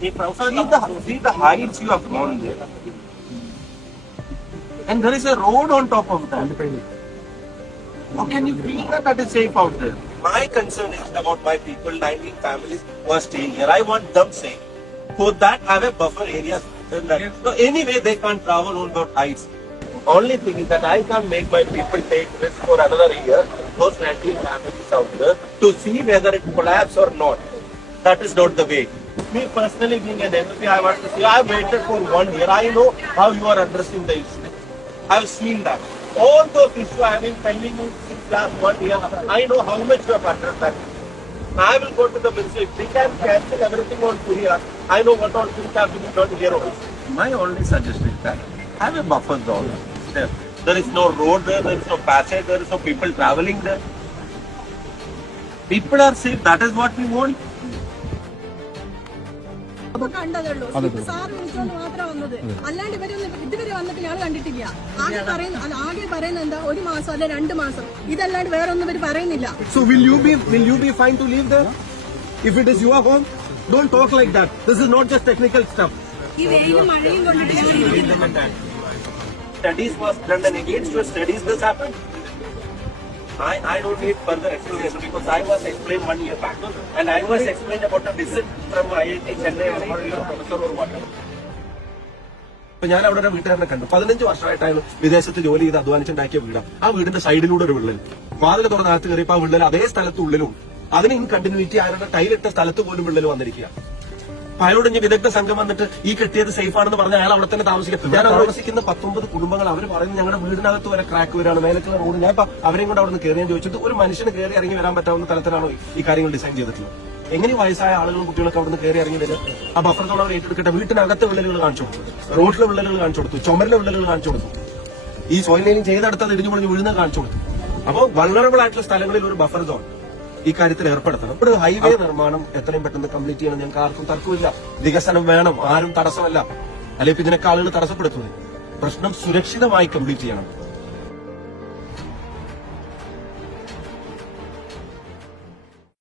See the heights you have gone there. And there is a road on top of that. How can you feel that that is safe out there? My concern is about my people, 19 families who are staying here. I want them safe. For that, have a buffer area. So anyway, they can't travel on those heights. Only thing is that I can't make my people take risk for another year, those 19 families out there, to see whether it collapses or not. That is not the way. Me personally being an MP, I want to see, I have waited for 1 year. I know how you are addressing the issue. I have seen that. All those issues I have been pending since last 1 year. I know how much you have addressed that. I will go to the ministry. If they can cancel everything on Korea, I know what all things have to be done here also. My only suggestion is that have a buffer zone. There is no road there, there is no passage, there is no people traveling there. People are safe, that is what we want. കണ്ടതുള്ളൂ sir വിളിച്ചോണ്ട് മാത്രമാണ് വന്നത്. അല്ലാണ്ട് ഇതുവരെ വന്നിട്ട് ഞാൻ കണ്ടിട്ടില്ല. ആകെ പറയുന്നത് എന്താ, 1 മാസം അല്ലെ 2 മാസം, ഇതല്ലാണ്ട് വേറെ ഒന്നും ഇവർ പറയുന്നില്ല. So will you be fine to leave there if it is your home? Don't talk like that. This is not just technical stuff. ഈ വെയിലും മഴയും കൊണ്ടിട്ട് Studies was done and against your studies this happened. I don't need further explanation because I was explained 1 year back and I was explained about a visit from IIT Chennai or your professor or whatever. ഞാൻ അവിടെ ഒരു വീട്ടുകാരനെ കണ്ടു. 15 വർഷമായിട്ടാണ് വിദേശത്ത് ജോലി ചെയ്ത് അധ്വാനിച്ചുണ്ടാക്കിയ വീട്. ആ വീടിന്റെ സൈഡിലൂടെ ഒരു വിള്ളൽ, വാതിൽ തുറന്ന് അകത്ത് കയറിയപ്പോൾ ആ വിള്ളൽ അതേ സ്ഥലത്തുള്ളിലും അതിന് ഇൻ കണ്ടിന്യൂറ്റി അയാളുടെ ടൈലിട്ട സ്ഥലത്ത് പോലും വിള്ളൽ വന്നിരിക്കുക. അയാളോട് ഇനി വിദഗ്ധ സംഘം വന്നിട്ട് ഈ കെട്ടിയത് സേഫ് ആണെന്ന് പറഞ്ഞാൽ അയാൾ അവിടെ തന്നെ താമസിക്കും. ഞാൻ താമസിക്കുന്ന 19 കുടുംബങ്ങൾ അവർ പറയുന്നത് ഞങ്ങളുടെ വീടിനകത്ത് വരെ ക്രാക്ക് വരാണ്, മേലക്കുള്ള റോഡ്. ഞാൻ ഇപ്പൊ അവരെയും കൊണ്ട് അവിടെ നിന്ന് കയറി ഞാൻ ചോദിച്ചിട്ട് ഒരു മനുഷ്യന് കയറി ഇറങ്ങി വരാൻ പറ്റാവുന്ന തരത്തിലാണോ ഈ കാര്യങ്ങൾ ഡിസൈൻ ചെയ്തിട്ടുള്ളത്? എങ്ങനെ വയസ്സായ ആളുകളും കുട്ടികളൊക്കെ അവിടെ നിന്ന് കയറി ഇറങ്ങി വരും? ആ ബഫർ സോൺ അവർ ഏറ്റെടുക്കട്ടെ. വീട്ടിനകത്ത് വിള്ളലുകൾ കാണിച്ചു കൊടുത്തു, റോഡിലെ വിള്ളലുകൾ കാണിച്ചു കൊടുത്തു, ചുമരിലെ വിള്ളലുകൾ കാണിച്ചു കൊടുത്തു, ഈ സോയിൽ ലൈനിങ് ചെയ്തെടുത്തത് ഇടിഞ്ഞു പൊളിഞ്ഞ് വീഴുന്നത് കാണിച്ചു കൊടുത്തു. അപ്പോൾ വൾണറബിൾ ആയിട്ടുള്ള സ്ഥലങ്ങളിൽ ഒരു ബഫർ സോൺ ഈ കാര്യത്തിൽ ഏർപ്പെടുത്തണം. ഇവിടെ ഹൈവേ നിർമ്മാണം എത്രയും പെട്ടെന്ന് കംപ്ലീറ്റ് ചെയ്യണം. ഞങ്ങൾക്ക് ആർക്കും തർക്കമില്ല. വികസനം വേണം, ആരും തടസ്സമല്ല. അല്ലെങ്കിൽ ഇതിനൊക്കെ ആളുകൾ തടസ്സപ്പെടുത്തുന്നത്. പ്രശ്നം സുരക്ഷിതമായി കംപ്ലീറ്റ് ചെയ്യണം.